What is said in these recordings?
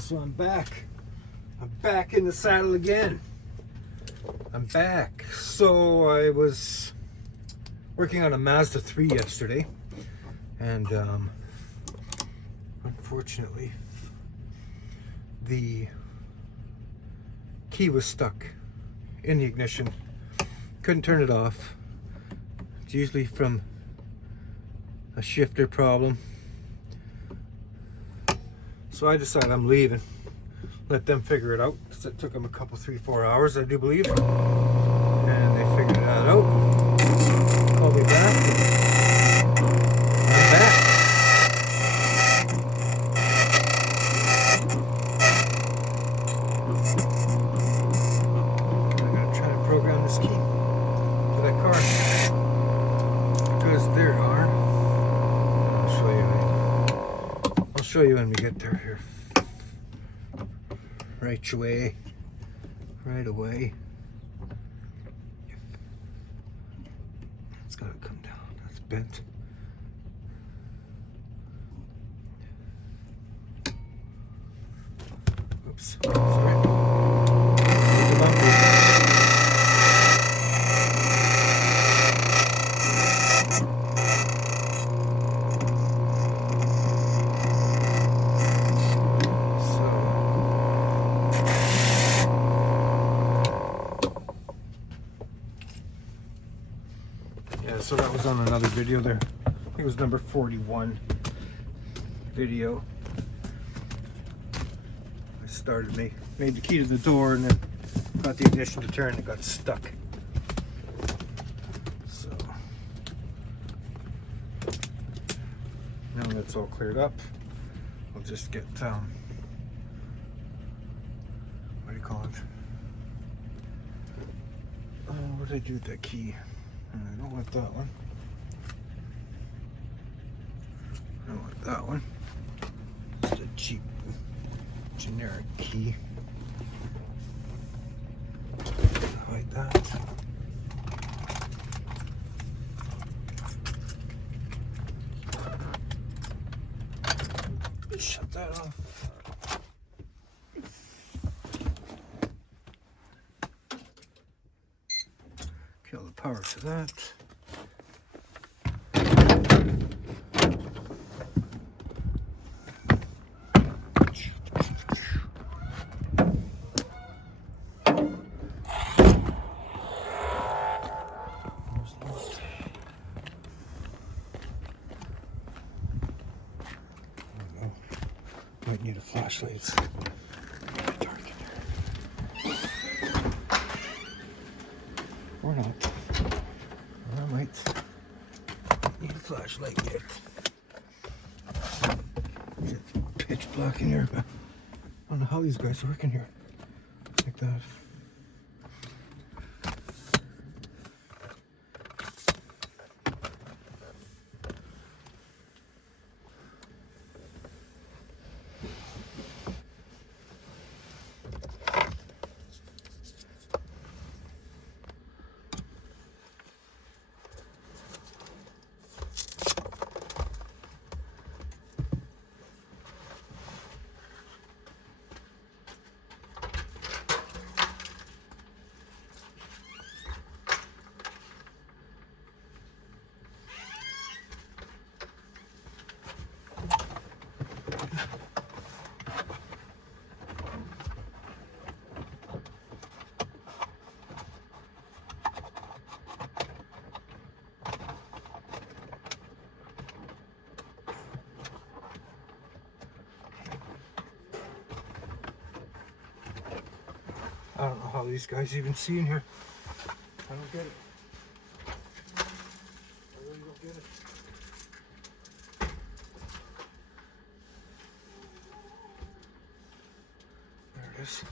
So I'm back. I'm back in the saddle again. I'm back. So I was working on a Mazda 3 yesterday, and unfortunately the key was stuck in the ignition. Couldn't turn it off. It's usually from a shifter problem. So I decided I'm leaving. Let them figure it out. It took them a couple, 3-4 hours, I do believe. And they figured that out. Called me back. I'm back. I'm gonna try to program this key to that car. Because there are. I'll show you when we get there here. Right away. Right away. It's gotta come down. That's bent. Oops. Sorry. Need the bumper. So that was on another video there. I think it was number 41 video. I started, made the key to the door, and then got the ignition to turn, and it got stuck. So now that's all cleared up, I'll just get what do you call it? Oh, what did I do with that key? I don't want that one. I don't want that one. Just a cheap, generic key. Like that. Shut that off. Kill the power to that. Might need a flashlight. It's dark in here. Or not. I might need a flashlight yet. It's pitch black in here. I don't know how these guys work in here like that. I don't know how these guys even see in here. I don't get it. I really don't get it. There it is.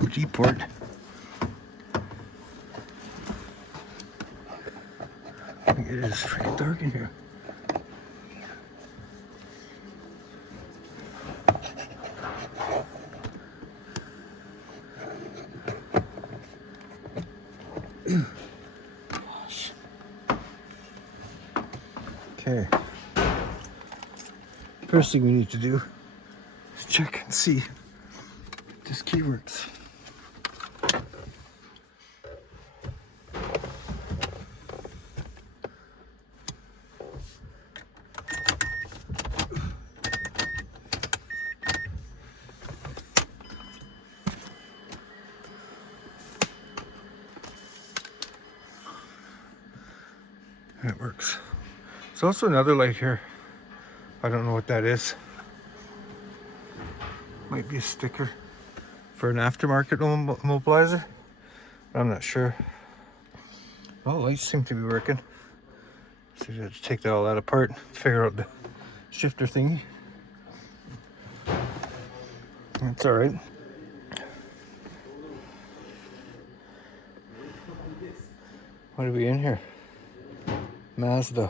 OG port. It is freaking dark in here. Okay. First thing we need to do is check and see if this key works. It works. There's also another light here. I don't know what that is. Might be a sticker for an aftermarket immobilizer. I'm not sure. Well, lights seem to be working. So you have to take all that apart, figure out the shifter thingy. That's all right. What are we in here? Mazda.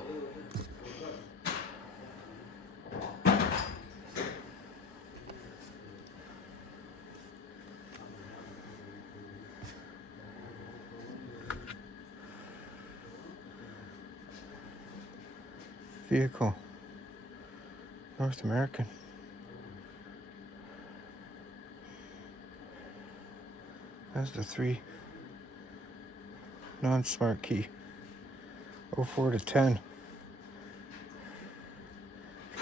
Vehicle. North American. Mazda 3. Non-smart key. 04 to 10.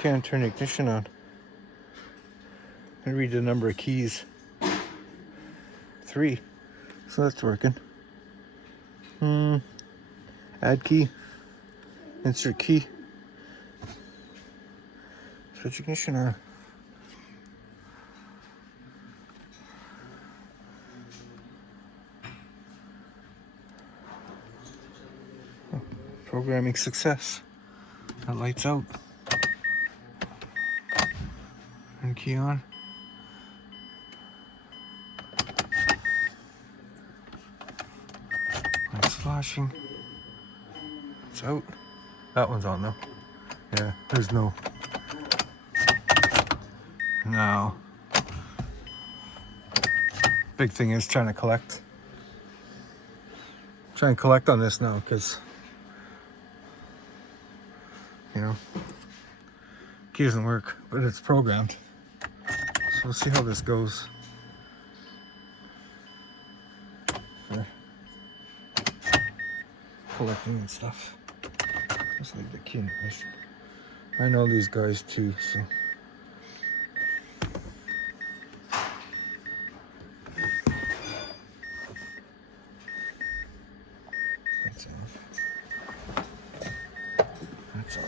Can't turn the ignition on. I read the number of keys. 3. So that's working. Add key. Insert key. Switch ignition on. Programming success. That light's out. Turn key on. Lights flashing. It's out. That one's on though. Yeah, there's no. No. Big thing is trying to collect. Try and collect on this now because, you know, key doesn't work, but it's programmed. So we'll see how this goes. There. Collecting and stuff. Just leave the key in the mission. I know these guys too, so. That's off. That's off.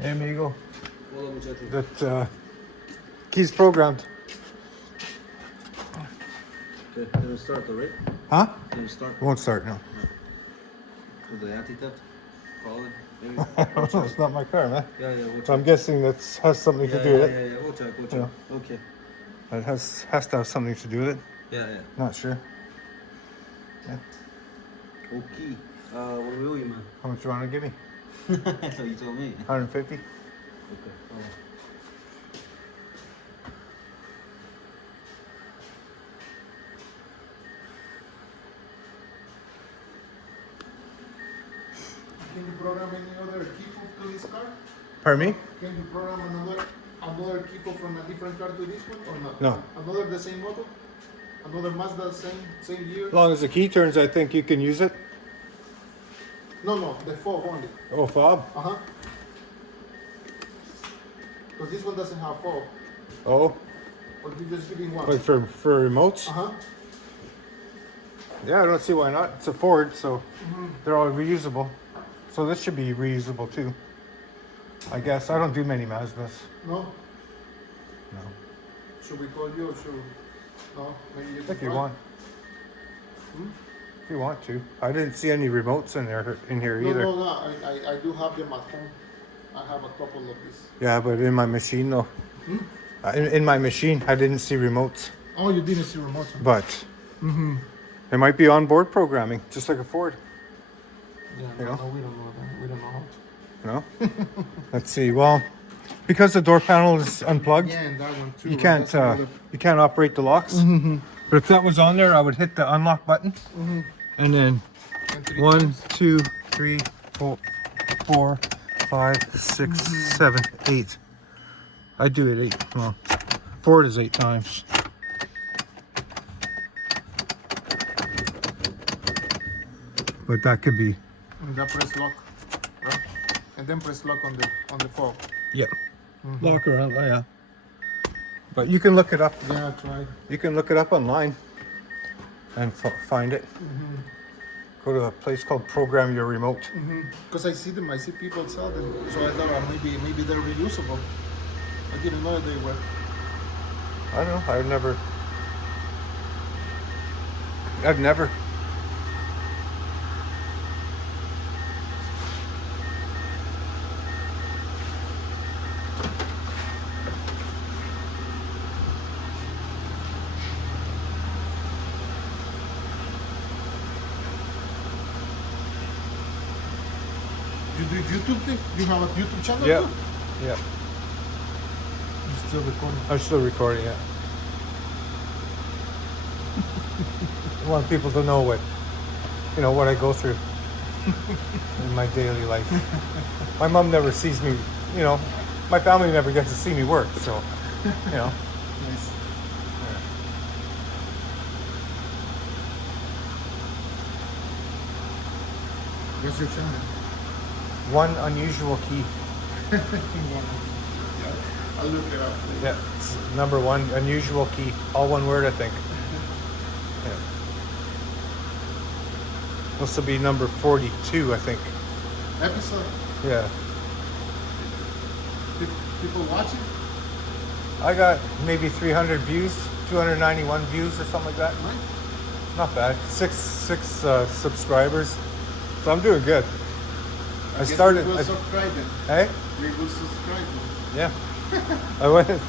Hey amigo, that key's programmed. Okay, didn't start already? Huh? Didn't start? Won't start, no. So the anti-theft? Call it, maybe? It's not my car, man. Yeah, we'll check. So I'm guessing that has something to do with it. Yeah, we'll check. Yeah. Okay. It has to have something to do with it. Yeah. Not sure. Yeah. Okay. What do we owe you, man? How much you want to give me? So you told me. 150? Okay. Can you program any other key to this car? Pardon me? Can you program another key from a different car to this one or not? No. Another the same model? Another Mazda same year? As long as the key turns, I think you can use it. No, the fob only. Oh, fob? Uh-huh. Because this one doesn't have fob. Oh, Or you just give him one? like for remotes? Uh-huh. Yeah, I don't see why not. It's a Ford, so they're all reusable. So this should be reusable too. I guess. I don't do many Mazdas. No? No. Should we call you or should... No? Maybe you If you want. If you want to. I didn't see any remotes in here No, either. no, no. I do have them at home. I have a couple of these. Yeah, but in my machine though. In my machine, I didn't see remotes. Oh, you didn't see remote. But it might be onboard programming, just like a Ford. Yeah, You know? no, we don't know that. We don't know how to. No? Let's see. Well, because the door panel is unplugged, Yeah, and that one too. you right? can't That's another- you can't operate the locks. But if that was on there, I would hit the unlock button, and then and three 1, times. 2, 3, 4, 5, 6, 7, 8. I do it 8. Well, Ford is 8 times. But that could be. And that press lock, right? And then press lock on the fob. Yep. Lock around. Oh yeah. But you can look it up. Yeah, I tried. You can look it up online and find it. Go to a place called Program Your Remote. Because I see them, I see people sell them. So I thought maybe they're reusable. I didn't know they were. I don't know. I've never. You do YouTube thing? You have a YouTube channel Yeah. too? Yeah. You're still recording. I'm still recording it. I want people to know what I go through in my daily life. My mom never sees me, my family never gets to see me work, so, Nice. What's your channel? One unusual key. I'll look it up. Yeah, it's number 1 unusual key. All one word, I think. Yeah. This will be number 42, I think. Episode. Yeah. People watching? I got maybe 300 views, 291 views or something like that. Right? Not bad. Six subscribers. So I'm doing good. I started. We will subscribe then. Hey? We will subscribe then. Yeah. I went.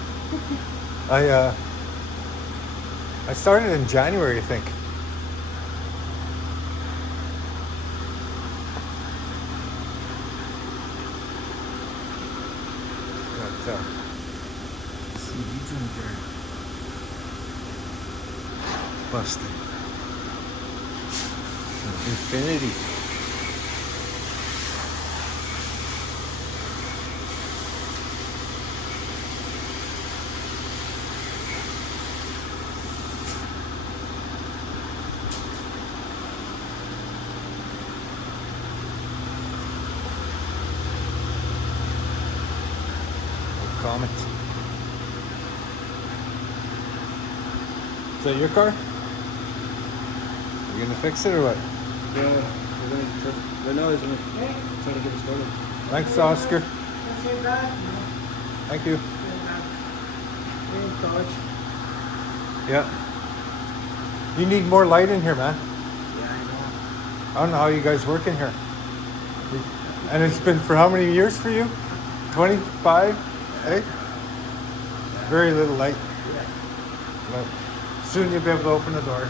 I started in January, I think. But, CDs in there. Busted. Infinity. Comet. Is that your car? You gonna fix it or what? Yeah, we're gonna try. Right now, he's gonna try to get it started. Thanks, Oscar. Thank you. Yeah. You need more light in here, man. I don't know how you guys work in here. And it's been for how many years for you? 25? Hey? Very little light. But soon you'll be able to open the door.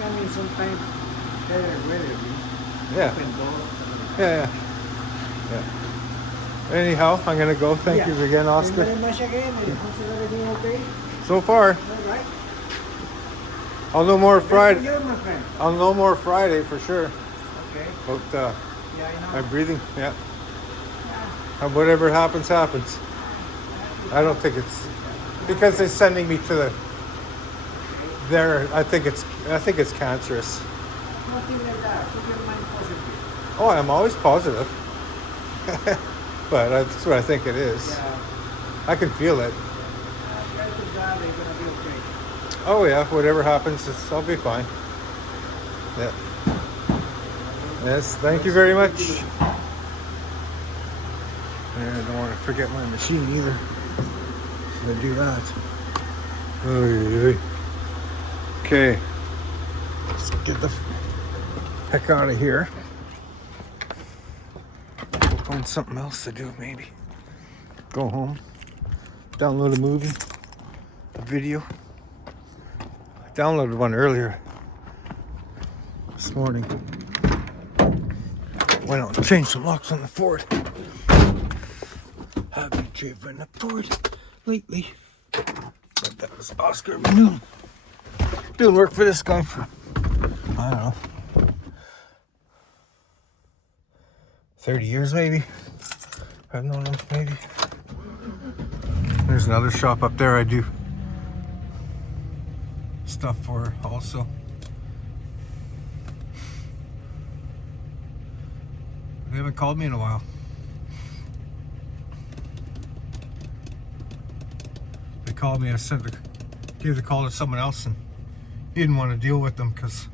Coming sometime better weather. Yeah. Open door. Yeah. Anyhow, I'm gonna go. Thank you again, Thank you Oscar. very much again. And is everything okay? So far, All right. I'll know more Friday. You're my friend. I'll know more Friday for sure. Okay. About Yeah, I my know. breathing. Yeah. And whatever happens, happens. I don't think it's because they're sending me to there. I think it's cancerous. Nothing like that. Keep your mind positive. Oh, I'm always positive. But that's what I think it is. Yeah. I can feel it. Pray to God they're gonna be okay. Oh yeah, whatever happens, I'll be fine. Yeah. Yes, thank you very much. And I don't want to forget my machine either. So I do that. Oy, oy. Okay. get the heck out of here. We'll find something else to do, maybe. Go home, download a movie, a video. I downloaded one earlier this morning. Went out and changed some locks on the Ford. Haven't driven a Ford lately. But that was Oscar Manoon. Doing work for this guy for, I don't know, 30 years maybe. I've known him maybe. There's another shop up there I do stuff for also. They haven't called me in a while. They called me, I gave the call to someone else, and he didn't want to deal with them because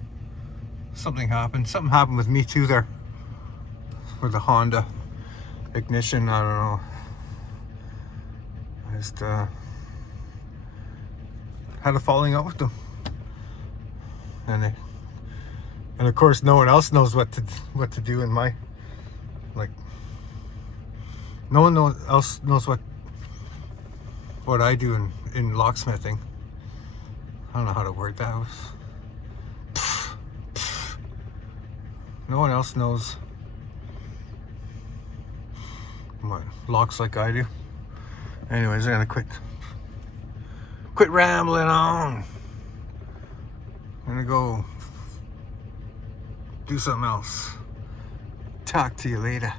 something happened. Something happened with me too there. With the Honda ignition, I don't know. I just had a falling out with them. And of course no one else knows what to do in my, like, no one else knows what I do in locksmithing. I don't know how to word that. No one else knows what locks like I do. Anyways, I'm gonna quit rambling on. I'm gonna go do something else. Talk to you later.